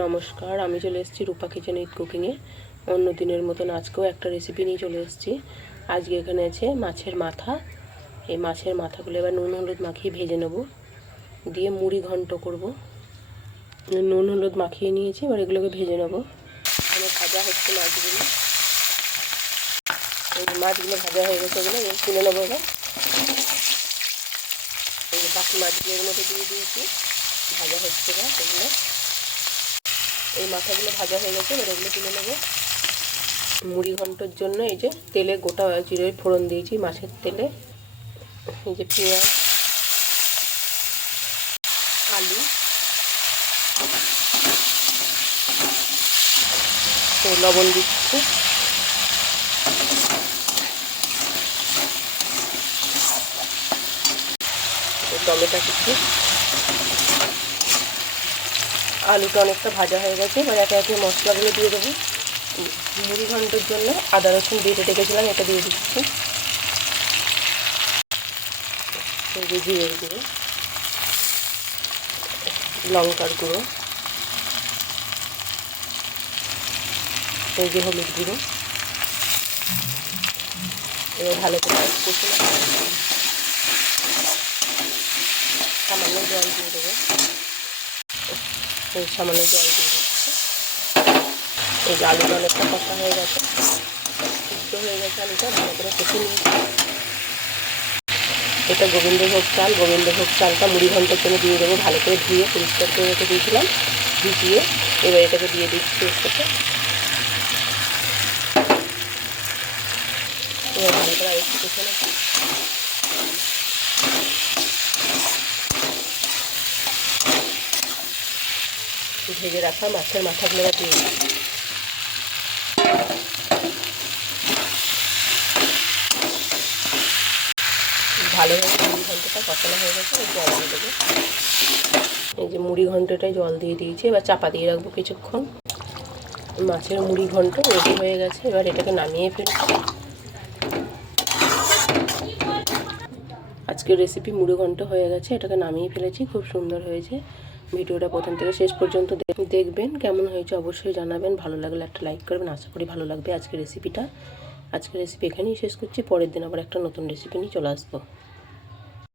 নমস্কার, আমি চলে এসেছি রূপা কিচেন উইথ কুকিংয়ে। অন্য দিনের মতন আজকেও একটা রেসিপি নিয়ে চলে এসেছি। আজকে এখানে আছে মাছের মাথা। এই মাছের মাথাগুলো এবার নুন হলুদ মাখিয়ে ভেজে নেব, দিয়ে মুড়ি ঘন্ট করব। নুন হলুদ মাখিয়ে নিয়েছি, এবার এগুলোকে ভেজে নেব। এখানে ভাজা হচ্ছে মাছগুলো। এই মাছগুলো ভাজা হয়ে গেছে, এগুলো তুলে নেবো। এবার এই বাকি মাছগুলো এর মধ্যে দিয়ে দিয়েছি, ভাজা হচ্ছে না এগুলো। এই মাথাগুলো ভাজা হয়ে গেছে, এবার এগুলো তুলে নেবো। মুড়ি ঘন্টর জন্য এই যে তেলে গোটা জিরে ফোড়ন দিয়েছি, মাছের তেলে। এই যে পেঁয়াজ, আলু, লবণ দিচ্ছি, টমেটো কিছু। আলুটা অনেকটা ভাজা হয়ে গেছে, এবার একে একে মশলাগুলো দিয়ে দেবো। মুড়ি ঘন্টর জন্য আদা রসুন বেটে রেখেছিলাম, এটা দিয়ে দিচ্ছি। জিরের গুঁড়ো, লঙ্কার গুঁড়ো, এই যে হলুদ গুঁড়ো। এবার ভালো করে কষে সামান্য জল দিয়ে দেবো। সামান্য জল দিয়ে দিচ্ছি। এই যে আলুটা অনেকটা কষা হয়ে গেছে, সিদ্ধ হয়ে গেছে আলুটা, ভালো করে কষে নিয়েছি। এটা গোবিন্দভোগ চাল, গোবিন্দভোগ চালটা মুড়ি ঘন্টার জন্য দিয়ে দেবো। ভালো করে ধুয়ে পরিষ্কার করে রেখে দিয়েছিলাম, ভিজিয়ে। এবার এটাকে দিয়ে দিচ্ছি এর সাথে। এবার ভালো করে আরেকটু কষে নেব। ভেজে রাখা মাছের মাথাগুলো দিয়ে দিচ্ছি। ভালোভাবে মুড়ি ঘন্টটা কষানো হয়ে গেছে, জল দিয়ে দেবো। এই যে মুড়ি ঘন্টটায় জল দিয়ে দিয়েছি, এবার চাপা দিয়ে রাখবো কিছুক্ষণ। মাছের মুড়ি ঘন্ট রেডি হয়ে গেছে, এবার এটাকে নামিয়ে ফেলবো। আজকের রেসিপি মুড়ি ঘন্ট হয়ে গেছে, এটাকে নামিয়ে ফেলেছি। খুব সুন্দর হয়েছে। ভিডিওটা প্রথম থেকে শেষ পর্যন্ত দেখবেন। কেমন হয়েছে অবশ্যই জানাবেন। ভালো লাগলে একটা লাইক করবেন, আশা করি ভালো লাগবে আজকের রেসিপিটা। আজকের রেসিপি এখানেই শেষ করছি। পরের দিন আবার একটা নতুন রেসিপি নিয়ে চলে আসবো।